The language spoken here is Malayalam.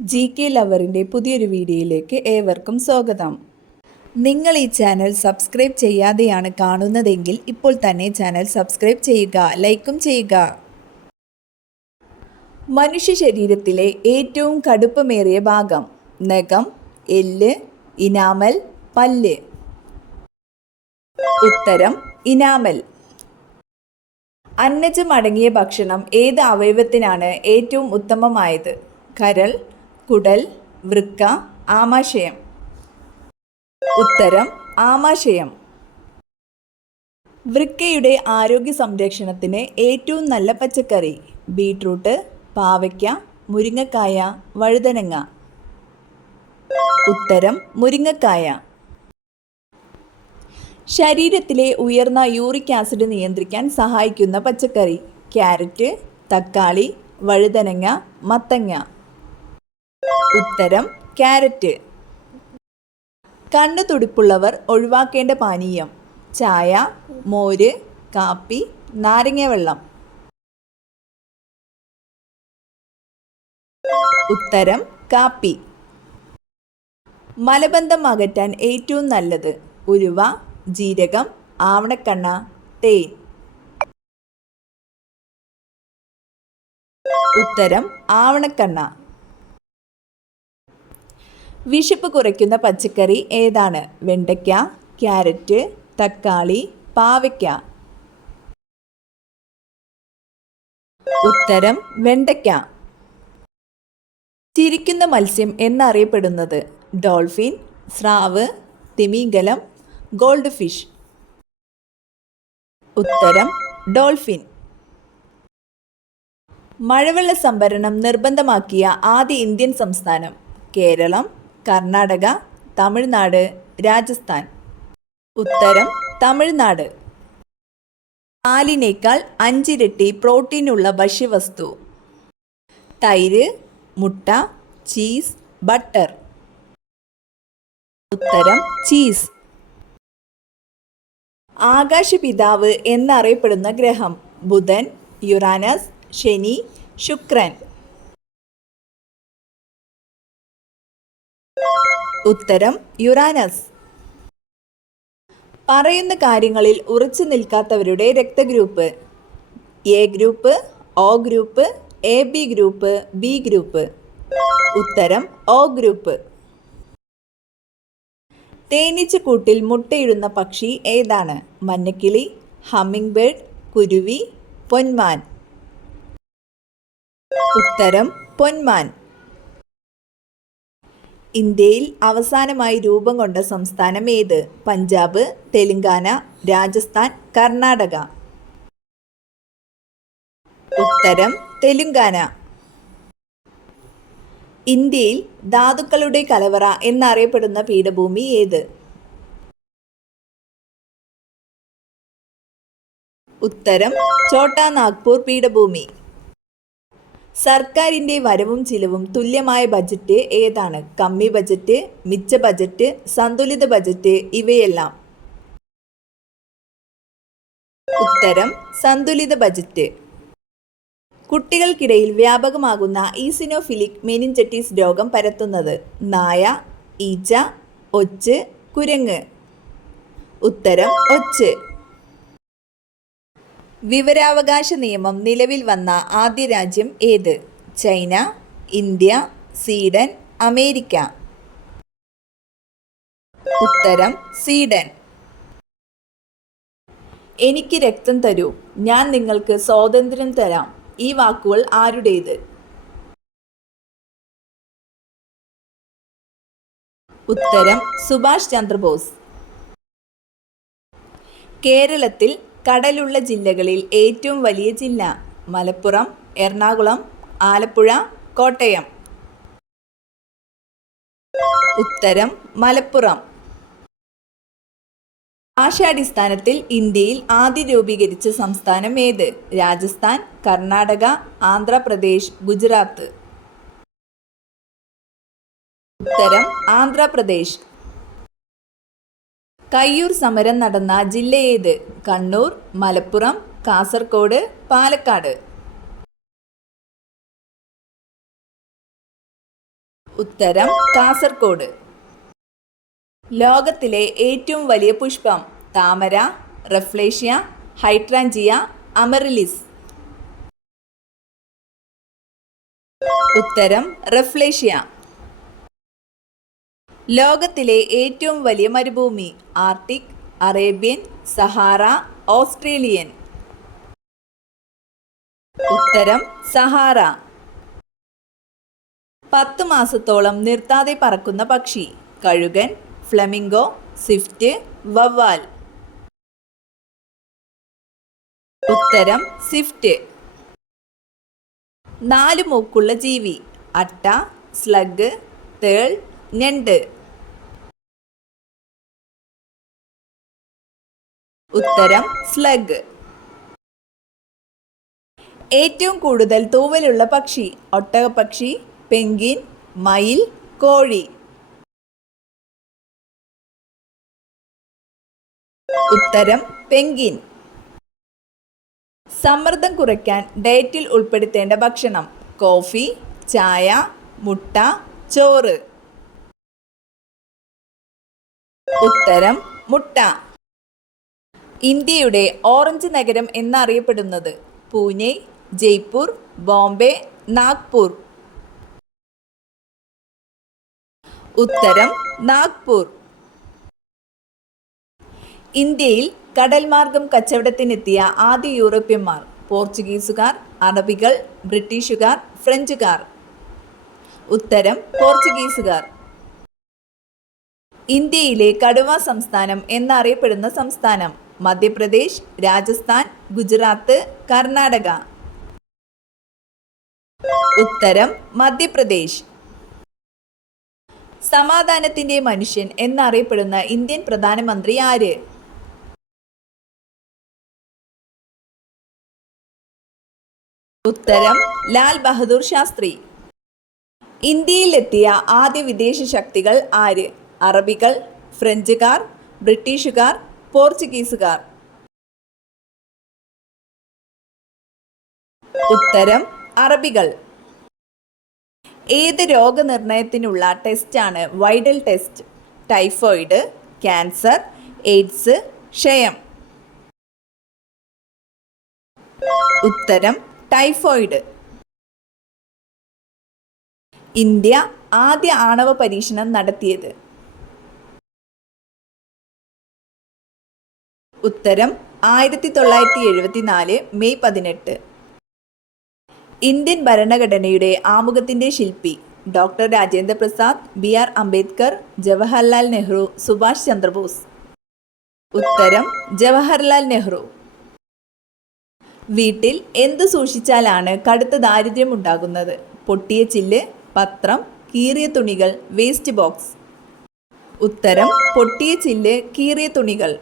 GK ലവറിൻ്റെ പുതിയൊരു വീഡിയോയിലേക്ക് ഏവർക്കും സ്വാഗതം. നിങ്ങൾ ഈ ചാനൽ സബ്സ്ക്രൈബ് ചെയ്യാതെയാണ് കാണുന്നതെങ്കിൽ ഇപ്പോൾ തന്നെ ചാനൽ സബ്സ്ക്രൈബ് ചെയ്യുക, ലൈക്കും ചെയ്യുക. മനുഷ്യ ശരീരത്തിലെ ഏറ്റവും കടുപ്പമേറിയ ഭാഗം? നഖം, എല്ല്, ഇനാമൽ, പല്ല്. ഉത്തരം ഇനാമൽ. അന്നജം അടങ്ങിയ ഭക്ഷണം ഏത് അവയവത്തിനാണ് ഏറ്റവും ഉത്തമമായത്? കരൾ, കുടൽ, വൃക്ക, ആമാശയം. ഉത്തരം ആമാശയം. വൃക്കയുടെ ആരോഗ്യ സംരക്ഷണത്തിന് ഏറ്റവും നല്ല പച്ചക്കറി? ബീട്രൂട്ട്, പാവയ്ക്ക, മുരിങ്ങക്കായ, വഴുതനങ്ങ. ഉത്തരം മുരിങ്ങക്കായ. ശരീരത്തിലെ ഉയർന്ന യൂറിക് ആസിഡ് നിയന്ത്രിക്കാൻ സഹായിക്കുന്ന പച്ചക്കറി? ക്യാരറ്റ്, തക്കാളി, വഴുതനങ്ങ, മത്തങ്ങ. ഉത്തരം ക്യാരറ്റ്. കണ്ണു തുടിപ്പുള്ളവർ ഒഴിവാക്കേണ്ട പാനീയം? ചായ, മോര്, കാപ്പി, നാരങ്ങ വെള്ളം. ഉത്തരം കാപ്പി. മലബന്ധം അകറ്റാൻ ഏറ്റവും നല്ലത്? ഉലുവ, ജീരകം, ആവണക്കെണ്ണ, തേൻ. ഉത്തരം ആവണക്കെണ്ണ. വിശപ്പ് കുറയ്ക്കുന്ന പച്ചക്കറി ഏതാണ്? വെണ്ടയ്ക്ക, ക്യാരറ്റ്, തക്കാളി, പാവയ്ക്ക. ഉത്തരം വെണ്ടയ്ക്ക. ചിരിക്കുന്ന മത്സ്യം എന്നറിയപ്പെടുന്നത്? ഡോൾഫിൻ, സ്രാവ്, തിമിംഗലം, ഗോൾഡ് ഫിഷ്. ഉത്തരം ഡോൾഫിൻ. മഴവെള്ള സംഭരണം നിർബന്ധമാക്കിയ ആദ്യ ഇന്ത്യൻ സംസ്ഥാനം? കേരളം, കർണാടക, തമിഴ്നാട്, രാജസ്ഥാൻ. ഉത്തരം തമിഴ്നാട്. പാലിനേക്കാൾ 5 ഇരട്ടി പ്രോട്ടീനുള്ള ഭക്ഷ്യവസ്തു? തൈര്, മുട്ട, ചീസ്, ബട്ടർ. ഉത്തരം ചീസ്. ആകാശപിതാവ് എന്നറിയപ്പെടുന്ന ഗ്രഹം? ബുധൻ, യുറാനസ്, ശനി, ശുക്രൻ. ഉത്തരം യുറാനസ്. പറയുന്ന കാര്യങ്ങളിൽ ഉറച്ചു നിൽക്കാത്തവരുടെ രക്തഗ്രൂപ്പ്? A group, O group, AB group, B group. ഉത്തരം ഒ ഗ്രൂപ്പ്. തേനീച്ചക്കൂട്ടിൽ മുട്ടയിടുന്ന പക്ഷി ഏതാണ്? മഞ്ഞക്കിളി, ഹമ്മിങ് ബേർഡ്, കുരുവി, പൊന്മാൻ. ഉത്തരം പൊന്മാൻ. ഇന്ത്യയിൽ അവസാനമായി രൂപം കൊണ്ട സംസ്ഥാനം ഏത്? പഞ്ചാബ്, തെലങ്കാന, രാജസ്ഥാൻ, കർണാടക. ഉത്തരം തെലങ്കാന. ഇന്ത്യയിൽ ധാതുക്കളുടെ കലവറ എന്നറിയപ്പെടുന്ന പീഠഭൂമി ഏത്? ഉത്തരം ഛോട്ടാ നാഗ്പൂർ പീഠഭൂമി. സർക്കാരിൻ്റെ വരവും ചിലവും തുല്യമായ ബജറ്റ് ഏതാണ്? കമ്മി ബജറ്റ്, മിച്ച ബജറ്റ്, സന്തുലിത ബജറ്റ്, ഇവയെല്ലാം. ഉത്തരം സന്തുലിത ബജറ്റ്. കുട്ടികൾക്കിടയിൽ വ്യാപകമാകുന്ന ഈസിനോഫിലിക് മെനിഞ്ചൈറ്റിസ് രോഗം പരത്തുന്നത്? നായ, ഈച്ച, ഒച്ച്, കുരങ്ങ്. ഉത്തരം ഒച്ച്. വിവരാവകാശ നിയമം നിലവിൽ വന്ന ആദ്യ രാജ്യം ഏത്? China, India, Sweden, America. ഉത്തരം സ്വീഡൻ. എനിക്ക് രക്തം തരൂ, ഞാൻ നിങ്ങൾക്ക് സ്വാതന്ത്ര്യം തരാം. ഈ വാക്കുകൾ ആരുടേത്? ഉത്തരം സുഭാഷ് ചന്ദ്രബോസ്. കേരളത്തിൽ കടലുള്ള ജില്ലകളിൽ ഏറ്റവും വലിയ ജില്ല? മലപ്പുറം, എറണാകുളം, ആലപ്പുഴ, കോട്ടയം. ഉത്തരം മലപ്പുറം. ഭാഷാടിസ്ഥാനത്തിൽ ഇന്ത്യയിൽ ആദ്യം രൂപീകരിച്ച സംസ്ഥാനം ഏത്? രാജസ്ഥാൻ, കർണാടക, ആന്ധ്രാപ്രദേശ്, ഗുജറാത്ത്. ഉത്തരം ആന്ധ്രാപ്രദേശ്. കയ്യൂർ സമരം നടന്ന ജില്ല ഏത്? കണ്ണൂർ, മലപ്പുറം, കാസർഗോഡ്, പാലക്കാട്. ഉത്തരം കാസർഗോഡ്. ലോകത്തിലെ ഏറ്റവും വലിയ പുഷ്പം താമര, റഫ്ലേഷ്യ, ഹൈഡ്രാഞ്ചിയ, അമറിലിസ്. ഉത്തരം റഫ്ലേഷ്യ. ലോകത്തിലെ ഏറ്റവും വലിയ മരുഭൂമി ആർട്ടിക്, അറേബ്യൻ, സഹാറ, ഓസ്ട്രേലിയൻ. ഉത്തരം സഹാറ. 10 മാസത്തോളം നിർത്താതെ പറക്കുന്ന പക്ഷി കഴുകൻ, ഫ്ലമിംഗോ, സ്വിഫ്റ്റ്, വവ്വാൽ. ഉത്തരം സ്വിഫ്റ്റ്. 4 മൂക്കുള്ള ജീവി അട്ട, സ്ലഗ്, തേൾ, ഞണ്ട്. ഉത്തരം സ്ലഗ്. ഏറ്റവും കൂടുതൽ തൂവലുള്ള പക്ഷി ഒട്ടകപ്പക്ഷി, പെൻഗ്വിൻ, മയിൽ, കോഴി. ഉത്തരം പെൻഗ്വിൻ. സമ്മർദ്ദം കുറയ്ക്കാൻ ഡയറ്റിൽ ഉൾപ്പെടുത്തേണ്ട ഭക്ഷണം കോഫി, ചായ, മുട്ട, ചോറ്. ഉത്തരം മുട്ട. ഇന്ത്യയുടെ ഓറഞ്ച് നഗരം എന്നറിയപ്പെടുന്നത് പൂനെ, ജയ്പൂർ, ബോംബെ, നാഗ്പൂർ. ഉത്തരം നാഗ്പൂർ. ഇന്ത്യയിൽ കടൽ മാർഗം കച്ചവടത്തിനെത്തിയ ആദ്യ യൂറോപ്യന്മാർ പോർച്ചുഗീസുകാർ, അറബികൾ, ബ്രിട്ടീഷുകാർ, ഫ്രഞ്ചുകാർ. ഉത്തരം പോർച്ചുഗീസുകാർ. ഇന്ത്യയിലെ കടുവ സംസ്ഥാനം എന്നറിയപ്പെടുന്ന സംസ്ഥാനം മധ്യപ്രദേശ്, രാജസ്ഥാൻ, ഗുജറാത്ത്, കർണാടക. ഉത്തരം മധ്യപ്രദേശ്. സമാധാനത്തിന്റെ മനുഷ്യൻ എന്നറിയപ്പെടുന്ന ഇന്ത്യൻ പ്രധാനമന്ത്രി ആര്? ഉത്തരം ലാൽ ബഹദൂർ ശാസ്ത്രി. ഇന്ത്യയിലെത്തിയ ആദ്യ വിദേശ ശക്തികൾ ആര്? അറബികൾ, ഫ്രഞ്ചുകാർ, ബ്രിട്ടീഷുകാർ, പോർച്ചുഗീസുകാർ. ഉത്തരം അറബികൾ. ഏത് രോഗനിർണയത്തിനുള്ള ടെസ്റ്റാണ് Widal test? Typhoid, cancer, AIDS, ക്ഷയം. ഉത്തരം ടൈഫോയിഡ്. ഇന്ത്യ ആദ്യ ആണവ പരീക്ഷണം നടത്തിയത്? ഉത്തരം 1974 മെയ് 18. ഇന്ത്യൻ ഭരണഘടനയുടെ ആമുഖത്തിൻ്റെ ശില്പി ഡോക്ടർ രാജേന്ദ്ര പ്രസാദ്, BR അംബേദ്കർ, ജവഹർലാൽ നെഹ്റു, സുഭാഷ് ചന്ദ്രബോസ്. ഉത്തരം ജവഹർലാൽ നെഹ്റു. വീട്ടിൽ എന്തു സൂക്ഷിച്ചാലാണ് കടുത്ത ദാരിദ്ര്യം ഉണ്ടാകുന്നത്? പൊട്ടിയ ചില്ല്, പത്രം, കീറിയ തുണികൾ, വേസ്റ്റ് ബോക്സ്. ഉത്തരം പൊട്ടിയ ചില്ല്, കീറിയ തുണികൾ.